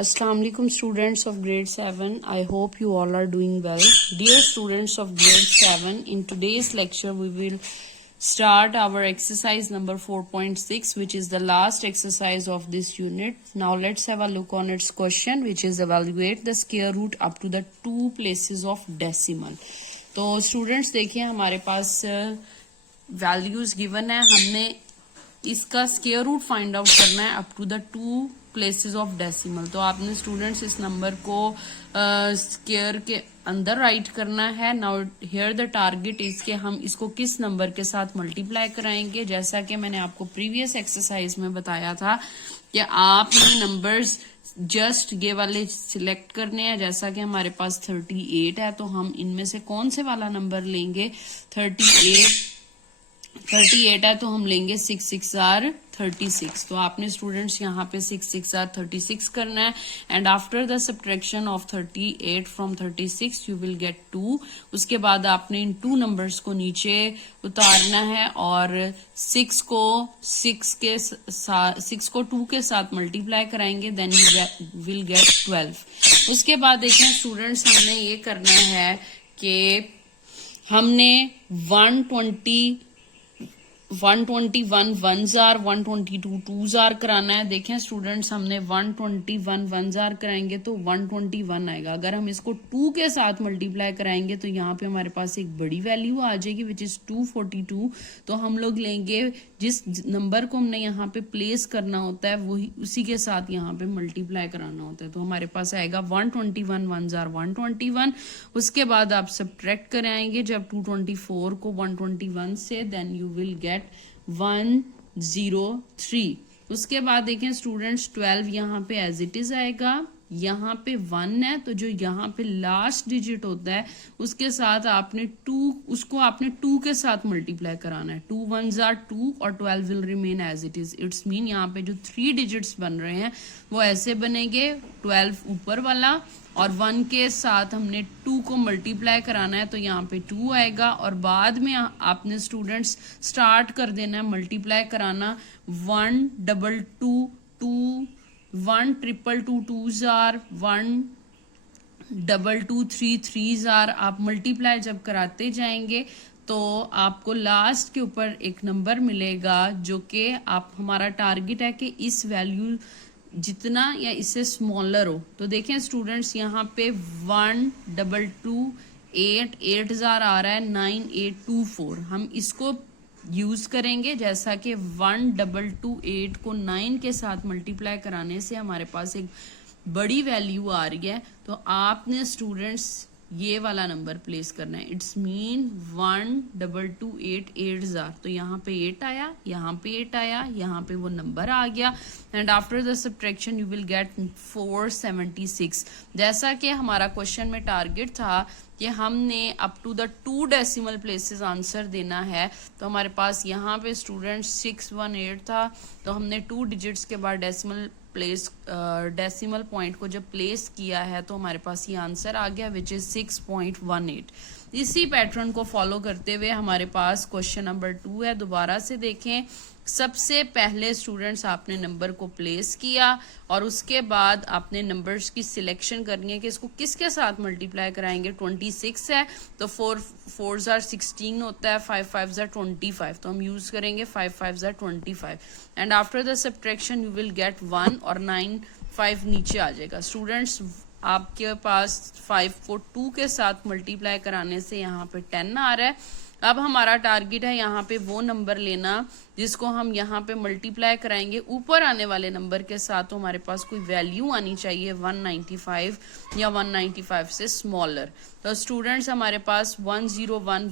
Assalamu alaikum students of grade 7. I hope you all are doing well. Dear students of grade 7, in today's lecture we will start our exercise number 4.6, which is the last exercise of this unit. Now let's have a look on its question, which is evaluate the square root up to the 2 places of decimal. तो students देखिए हमारे पास values given है, हमने इसका square root find out करना है up to the 2 places of decimal. तो आपने स्टूडेंट्स इस नंबर को स्क्वायर के अंदर राइट करना है. Now here the target is के हम इसको किस नंबर के साथ मल्टीप्लाई कराएंगे. जैसा कि मैंने आपको प्रीवियस एक्सरसाइज में बताया था कि आपने नंबर्स जस्ट ये वाले सिलेक्ट करने हैं. जैसा कि हमारे पास 38 है तो हम इनमें से कौन से वाला नंबर लेंगे. 38 है तो हम लेंगे 6 6 आर 36. तो आपने स्टूडेंट्स यहाँ पे 6 6 आर 36 करना है. And after the subtraction of 38 from 36 you will gate 2. उसके बाद आपने इन 2 नंबर्स को नीचे उतारना है और 6 को 2 के साथ मल्टीप्लाई कराएंगे. Then you will get 12. उसके बाद देखें स्टूडेंट्स हमने ये करना है कि हमने 121 1s आर 122 2s आर कराना है. देखें स्टूडेंट्स हमने 121 1s आर कराएंगे तो 121 आएगा. अगर हम इसको 2 के साथ मल्टीप्लाई कराएंगे तो यहाँ पे हमारे पास एक बड़ी वैल्यू आ जाएगी विच इज 242. तो हम लोग लेंगे जिस नंबर को हमने यहाँ पे प्लेस करना होता है वही उसी के साथ यहाँ पे मल्टीप्लाई कराना होता है. तो हमारे पास आएगा 121 1s आर 121. उसके बाद आप सब्ट्रैक्ट कराएंगे जब 224 को 121 से, देन यू विल गेट 103. उसके बाद देखें स्टूडेंट्स 12 यहाँ पे एज इट इज आएगा. यहाँ पे 1 है तो जो यहाँ पे लास्ट डिजिट होता है उसके साथ आपने 2 के साथ मल्टीप्लाई कराना है. 2 1s आर 2 और 12 will remain as it is. It's mean यहाँ पे जो 3 डिजिट्स बन रहे हैं वो ऐसे बनेंगे. 12 ऊपर वाला और 1 के साथ हमने 2 को मल्टीप्लाई कराना है तो यहाँ पे 2 आएगा. और बाद में आपने स्टूडेंट्स स्टार्ट कर देना है मल्टीप्लाई कराना. 1 2 2 2 1 2 2 2s आर 1 2 2 3 3s आर. आप मल्टीप्लाई जब कराते जाएंगे तो आपको लास्ट के ऊपर एक नंबर मिलेगा जो कि आप हमारा टारगेट है कि इस वैल्यू जितना या इससे स्मॉलर हो. तो देखें स्टूडेंट्स यहाँ पे 1 2 2 8s आर आ रहा है 9 8 2 4. हम इसको यूज करेंगे जैसा कि 1 2 2 8 को 9 के साथ मल्टीप्लाई कराने से हमारे पास एक बड़ी वैल्यू आ रही है. तो आपने स्टूडेंट्स ये वाला नंबर प्लेस करना है. It's mean 1 2 2 8s are. तो यहाँ पे 8 आया, यहाँ पे 8 आया, यहाँ पे वो नंबर आ गया. And after the subtraction you will gate 476. जैसा कि हमारा क्वेश्चन में टारगेट था कि हमने up to the 2 decimal places answer देना है. तो हमारे पास यहाँ पे स्टूडेंट्स 618 था तो हमने 2 डिजिट्स के बाद डेसिमल पॉइंट को जब प्लेस किया है तो हमारे पास ये आंसर आ गया विच इज 6.18. इसी पैटर्न को फॉलो करते हुए हमारे पास क्वेश्चन नंबर 2 है. दोबारा से देखें. सबसे पहले स्टूडेंट्स आपने नंबर को प्लेस किया और उसके बाद आपने नंबर्स की सिलेक्शन करनी है कि इसको किसके साथ मल्टीप्लाई कराएंगे. 26 है तो 4 4s आर 16 होता है, 5 5s आर 25. तो हम यूज करेंगे 5 5s are 25. And after the subtraction you will get 1 और 9 5 नीचे आ जाएगा. स्टूडेंट्स आपके पास 5 को 2 के साथ मल्टीप्लाई कराने से यहाँ पे 10 आ रहा है. अब हमारा टारगेट है यहाँ पे वो नंबर लेना जिसको हम यहाँ पे मल्टीप्लाई कराएंगे ऊपर आने वाले नंबर के साथ. तो हमारे पास कोई वैल्यू आनी चाहिए 195 या 195 से स्मॉलर. तो स्टूडेंट्स हमारे पास 101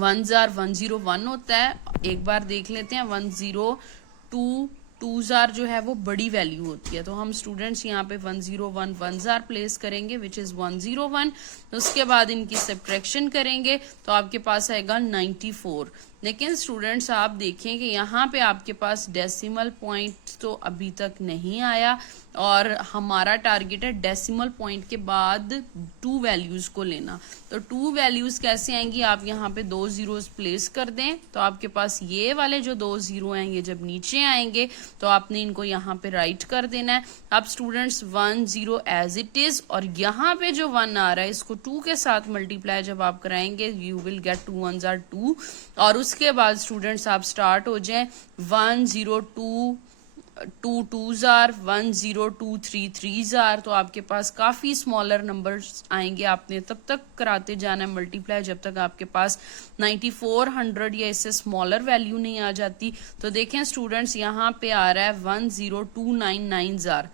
1s आर 101 होता है. एक बार देख लेते हैं. 102 2s आर जो है वो बड़ी वैल्यू होती है. तो हम स्टूडेंट्स यहाँ पे 101 1s आर प्लेस करेंगे विच इज 101. उसके बाद इनकी सब्ट्रैक्शन करेंगे तो आपके पास आएगा 94. लेकिन स्टूडेंट्स आप देखें कि यहाँ पे आपके पास डेसिमल पॉइंट तो अभी तक नहीं आया और हमारा टारगेट है डेसिमल पॉइंट के बाद 2 वैल्यूज को लेना। तो 2 वैल्यूज कैसे आएंगी, आप यहाँ पे 2 जीरोस प्लेस कर दें तो आपके पास ये वाले जो 2 जीरो हैं ये जब नीचे आएंगे तो आपने इनको यहाँ पे राइट कर देना है। अब स्टूडेंट्स 1 0 एज इट इज, और यहाँ पे जो 1 आ रहा है इसको 2 के साथ मल्टीप्लाई जब आप कराएंगे you will gate 2 1s are 2, और उसके बाद स्टूडेंट्स आप स्टार्ट हो जाएं 1 0 2 2 2s are 1 0 2 3 3s are। तो आपके पास काफी स्मॉलर नंबर्स आएंगे, आपने तब तक कराते जाना है मल्टीप्लाई जब तक आपके पास 9400 या इससे स्मॉलर वैल्यू नहीं आ जाती। तो देखें स्टूडेंट्स यहाँ पे आ रहा है 1 0 2 9 9s are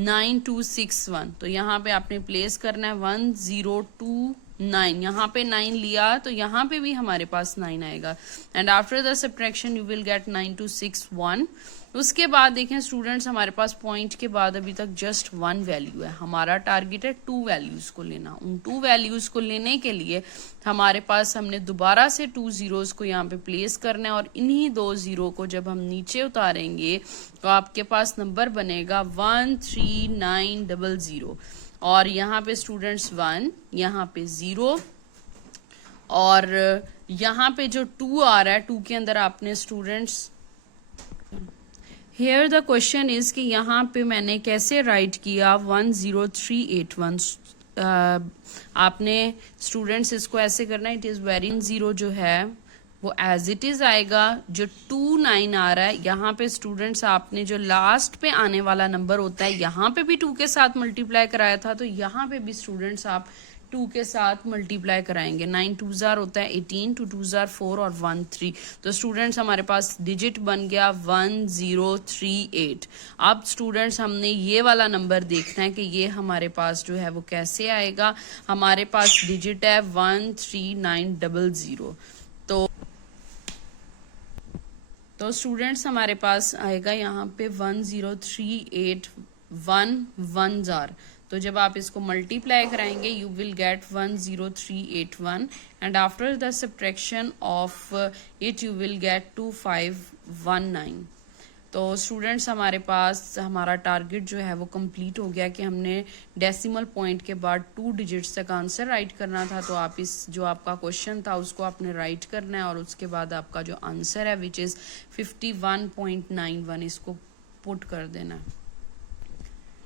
9 2 6 1, तो यहाँ पे आपने प्लेस करना है 1 0 2 9, यहाँ पे 9 लिया तो यहाँ पे भी हमारे पास 9 आएगा, and after the subtraction you will gate 9 2 6 1। उसके बाद देखें स्टूडेंट्स हमारे पास पॉइंट के बाद अभी तक जस्ट 1 वैल्यू है, हमारा टारगेट है 2 वैल्यूज को लेना। उन 2 वैल्यूज को लेने के लिए हमारे पास हमने दोबारा से 2 जीरोस को यहाँ पे प्लेस करना है, और इन्हीं 2 जीरो को जब हम नीचे उतारेंगे तो आपके पास नंबर बनेगा 13900, और यहाँ पे स्टूडेंट्स 1, यहाँ पे 0, और यहाँ पे जो 2 आ रहा है 2 के अंदर आपने students here the question is कि यहाँ पे मैंने कैसे राइट किया 10381। आपने स्टूडेंट्स इसको ऐसे करना है, इट इज वेरी 0 जो है वो एज इट इज आएगा। जो 2 9 आ रहा है यहाँ पे स्टूडेंट्स आपने जो लास्ट पे आने वाला नंबर होता है यहाँ पे भी 2 के साथ मल्टीप्लाई कराया था, तो यहाँ पे भी स्टूडेंट्स आप 2 के साथ मल्टीप्लाई कराएंगे। 9 2s are होता है 18, 2 2s are 4 और 1 3, तो स्टूडेंट्स हमारे पास डिजिट बन गया 1038। अब स्टूडेंट्स हमने ये वाला नंबर देखना है कि ये हमारे पास जो है वो कैसे आएगा। हमारे पास डिजिट है 13900, तो स्टूडेंट्स हमारे पास आएगा यहाँ पे 10381 जार। तो जब आप इसको मल्टीप्लाई कराएंगे you will gate 10381, and after the subtraction of it you will gate 2519। तो स्टूडेंट्स हमारे पास हमारा टारगेट जो है वो कंप्लीट हो गया कि हमने डेसिमल पॉइंट के बाद 2 डिजिट्स तक आंसर राइट करना था। तो आप इस जो आपका क्वेश्चन था उसको आपने राइट करना है, और उसके बाद आपका जो आंसर है विच इज 51.91 इसको पुट कर देना है।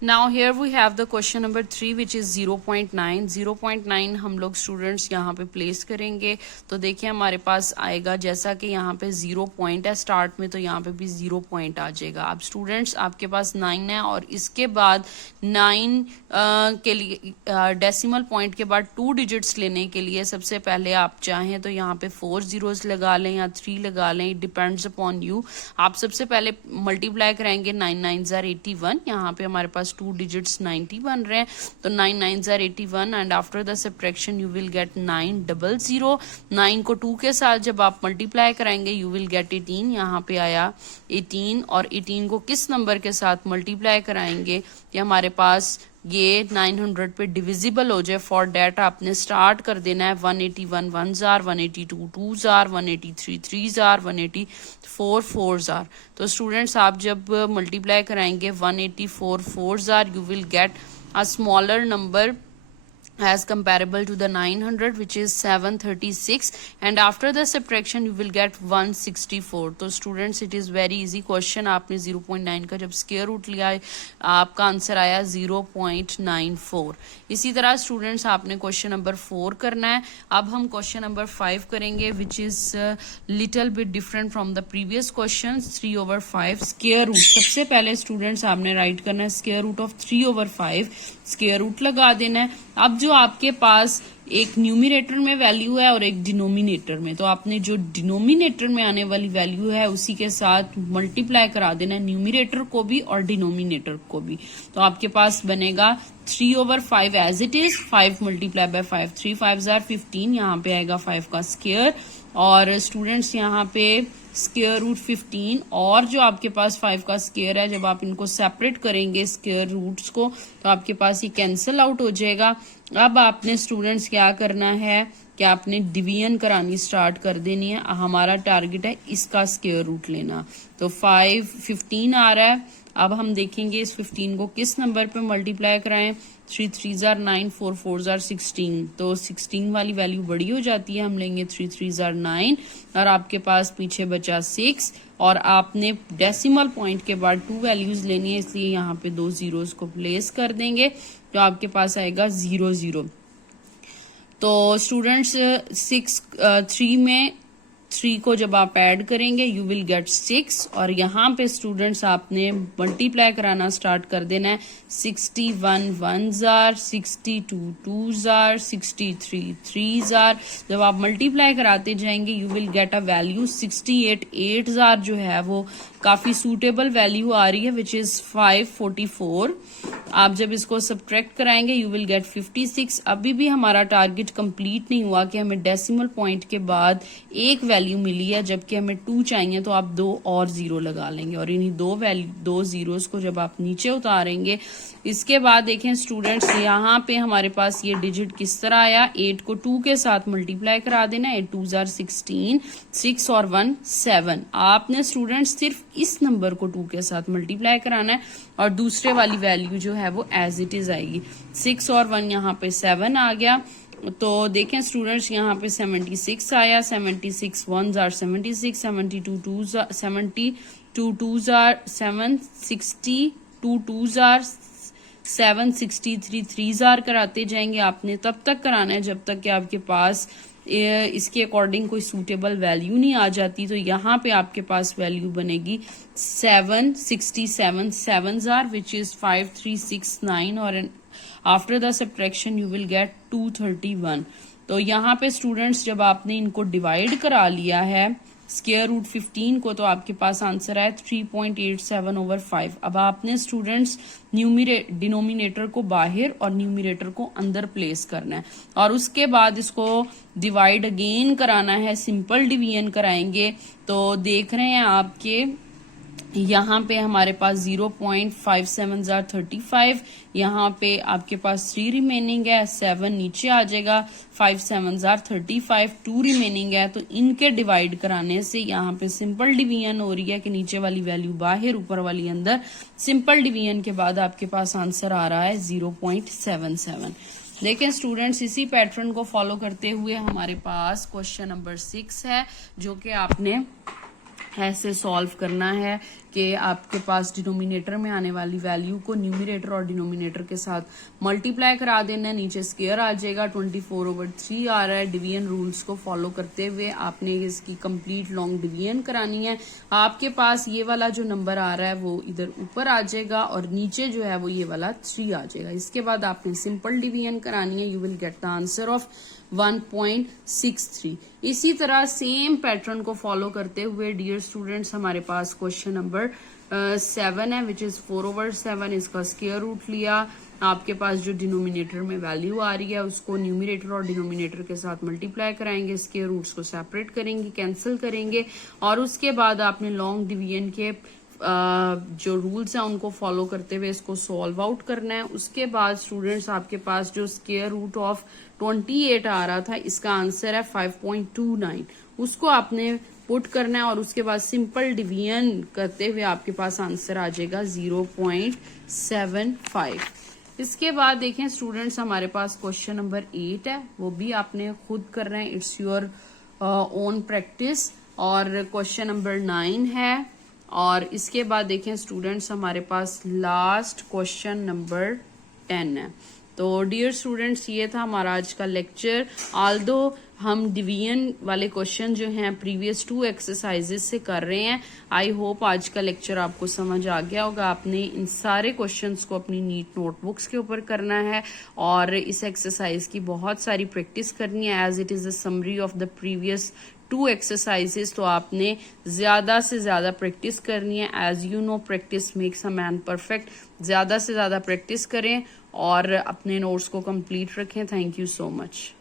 Now here we have the question number 3 which is 0.9। 0.9 हम लोग स्टूडेंट्स यहाँ पे प्लेस करेंगे, तो देखिए हमारे पास आएगा जैसा कि यहाँ पे 0 पॉइंट है स्टार्ट में, तो यहाँ पे भी 0 पॉइंट आ जाएगा। अब स्टूडेंट्स आपके पास 9 है, और इसके बाद 9 के लिए डेसिमल पॉइंट के बाद 2 डिजिट्स लेने के लिए सबसे पहले आप चाहें तो यहाँ पे 4 जीरोस लगा लें या 3 लगा लें, इट डिपेंड्स अपॉन यू। आप सबसे पहले मल्टीप्लाई कराएंगे 9 9s are 81, यहाँ पे हमारे पास 2 डिजिट्स 90 बन रहे हैं, तो 9 9s are 81, and after the subtraction you will gate 900। 9 को 2 के साथ जब आप मल्टीप्लाई कराएंगे यू विल गेट 18, यहाँ पे आया 18, और 18 को किस नंबर के साथ मल्टीप्लाई कराएंगे कि हमारे पास ये 900 पे डिविजिबल हो जाए। फॉर डेट आपने स्टार्ट कर देना है 181 1s are 182 2s are 183 3s are 184 4s are। तो स्टूडेंट्स आप जब मल्टीप्लाई कराएंगे 184 4s are you will get a smaller number as comparable to the 900 which is 736, and after the subtraction you will get 164। तो students it is very easy question. आपने 0.9 का जब square root लिया आपका answer आया 0.94। इसी तरह स्टूडेंट्स आपने क्वेश्चन नंबर 4 करना है। अब हम क्वेश्चन नंबर 5 करेंगे which is little bit different from the previous question. 3/5 square root, सबसे पहले स्टूडेंट्स आपने राइट करना है square root of 3/5, square root लगा देना है। अब जो आपके पास एक न्यूमिनेटर में वैल्यू है और एक डिनोमिनेटर में, तो आपने जो डिनोमिनेटर में आने वाली वैल्यू है उसी के साथ मल्टीप्लाई करा देना है न्यूमिनेटर को भी और डिनोमिनेटर को भी। तो आपके पास बनेगा 3/5 as it is, 5 multiply by 5 3 5s are 15, यहाँ पे आएगा 5 का स्क्वायर, और स्टूडेंट्स यहाँ पे स्क्वायर रूट 15 और जो आपके पास 5 का स्क्वायर है, जब आप इनको सेपरेट करेंगे स्क्वायर रूट्स को तो आपके पास ये कैंसिल आउट हो जाएगा। अब आपने स्टूडेंट्स क्या करना है, कि आपने डिवीजन करानी स्टार्ट कर देनी है। हमारा टारगेट है इसका स्क्वायर रूट लेना। तो 15 आ रहा है। अब हम देखेंगे इस 15 को किस नंबर पे मल्टीप्लाई कराएं। 3 3 9, 4 4 16। तो 16 वाली वैल्यू बड़ी हो जाती है, हम लेंगे 3 3 9 और आपके पास पीछे बचा 6 और आपने डेसिमल पॉइंट के बाद 2 वैल्यूज लेनी है, इसलिए यहाँ पे 2 जीरोस को प्लेस कर देंगे तो आपके पास आएगा 0 0। तो स्टूडेंट्स 3 में 3 को जब आप ऐड करेंगे यू विल गेट 6 और यहाँ पे स्टूडेंट्स आपने मल्टीप्लाई कराना स्टार्ट कर देना है। 61 1s are, 62 2s are, 63 3s are। जब आप मल्टीप्लाई कराते जाएंगे you will get a value 68 8s are जो है वो काफी सूटेबल वैल्यू आ रही है विच इज 544। आप जब इसको सब्ट्रैक्ट कराएंगे यू विल गेट 56। अभी भी हमारा टारगेट कंप्लीट नहीं हुआ कि हमें डेसिमल पॉइंट के बाद एक वैल्यू मिली है, जबकि हमें 2 चाहिए तो आप 2 और 0 लगा लेंगे और इन्हीं 2 जीरोस को जब आप नीचे उतारेंगे इसके बाद देखें स्टूडेंट्स यहाँ पे हमारे पास ये डिजिट किस तरह आया। 8 को 2 के साथ मल्टीप्लाई करा देना। 8 2s are 16, 6 और 1 7। आपने स्टूडेंट्स सिर्फ इस नंबर को 2 के साथ मल्टीप्लाई कराना है और दूसरे वाली वैल्यू जो है वो एज इट इज आएगी। 6 और 1 यहाँ पे 7 आ गया। तो देखें स्टूडेंट्स यहाँ पे 76 आया। 76 1s are 76, 72 2s are 72 2s are 7, 62 2s are 7, 63 3s are कराते जाएंगे। आपने तब तक कराना है जब तक कि आपके पास इसके अकॉर्डिंग कोई सूटेबल वैल्यू नहीं आ जाती। तो यहाँ पे आपके पास वैल्यू बनेगी 767 7s are which is 5369 और after the subtraction you will gate 231। तो यहाँ पे स्टूडेंट्स जब आपने इनको डिवाइड करा लिया है स्क्वायर रूट 15 को तो आपके पास आंसर है 3.87/5। अब आपने स्टूडेंट्स डिनोमिनेटर को बाहर और न्यूमिनेटर को अंदर प्लेस करना है और उसके बाद इसको डिवाइड अगेन कराना है। सिंपल डिवीजन कराएंगे तो देख रहे हैं आपके यहाँ पे हमारे पास 0.57s are 35। यहाँ पे आपके पास 3 रिमेनिंग है, 7 नीचे आ जाएगा। 5 7s are 35, 2 रिमेनिंग है। तो इनके डिवाइड कराने से यहाँ पे सिंपल डिवीजन हो रही है कि नीचे वाली वैल्यू बाहर ऊपर वाली अंदर। सिंपल डिवीजन के बाद आपके पास आंसर आ रहा है 0.77। देखें स्टूडेंट्स इसी पैटर्न को फॉलो करते हुए हमारे पास क्वेश्चन नंबर 6 है जो कि आपने ऐसे सॉल्व करना है कि आपके पास डिनोमिनेटर में आने वाली वैल्यू को न्यूमिनेटर और डिनोमिनेटर के साथ मल्टीप्लाई करा देना है। नीचे स्क्वायर आ जाएगा। 24/3 आ रहा है। डिवीजन रूल्स को फॉलो करते हुए आपने इसकी कंप्लीट लॉन्ग डिवीजन करानी है। आपके पास ये वाला जो नंबर आ रहा है वो इधर ऊपर आ जाएगा और नीचे जो है वो ये वाला 3 आ जाएगा। इसके बाद आपने सिंपल डिवीजन करानी है। You will get the answer of 1.63। इसी तरह सेम पैटर्न को फॉलो करते हुए डियर स्टूडेंट्स हमारे पास क्वेश्चन नंबर 7 है विच इज 4/7। इसका स्क्वायर रूट लिया। आपके पास जो डिनोमिनेटर में वैल्यू आ रही है उसको न्यूमिनेटर और डिनोमिनेटर के साथ मल्टीप्लाई कराएंगे। स्क्वायर रूट्स को सेपरेट करेंगे, कैंसिल करेंगे और उसके बाद आपने लॉन्ग डिवीजन के जो रूल्स हैं उनको फॉलो करते हुए इसको सॉल्व आउट करना है। उसके बाद स्टूडेंट्स आपके पास जो स्क्वायर रूट ऑफ 28 आ रहा था इसका आंसर है 5.29। उसको आपने पुट करना है और उसके बाद सिंपल डिवीजन करते हुए आपके पास आंसर आ जाएगा 0.75। इसके बाद देखें स्टूडेंट्स हमारे पास क्वेश्चन नंबर 8 है, वो भी आपने खुद करना है। It's your own practice. और क्वेश्चन नंबर 9 है और इसके बाद देखें स्टूडेंट्स हमारे पास लास्ट क्वेश्चन नंबर 10 है। तो डियर स्टूडेंट्स ये था हमारा आज का लेक्चर। ऑल्दो हम डिवीजन वाले क्वेश्चन जो हैं प्रीवियस 2 एक्सरसाइजेस से कर रहे हैं। आई होप आज का लेक्चर आपको समझ आ गया होगा। आपने इन सारे क्वेश्चंस को अपनी नीट नोटबुक्स के ऊपर करना है और इस एक्सरसाइज की बहुत सारी प्रैक्टिस करनी है as it is a summary of the previous 2 exercises. तो आपने ज्यादा से ज्यादा प्रैक्टिस करनी है। As you know practice makes a man perfect. ज्यादा से ज्यादा प्रैक्टिस करें और अपने नोट्स को कंप्लीट रखें। Thank you so much.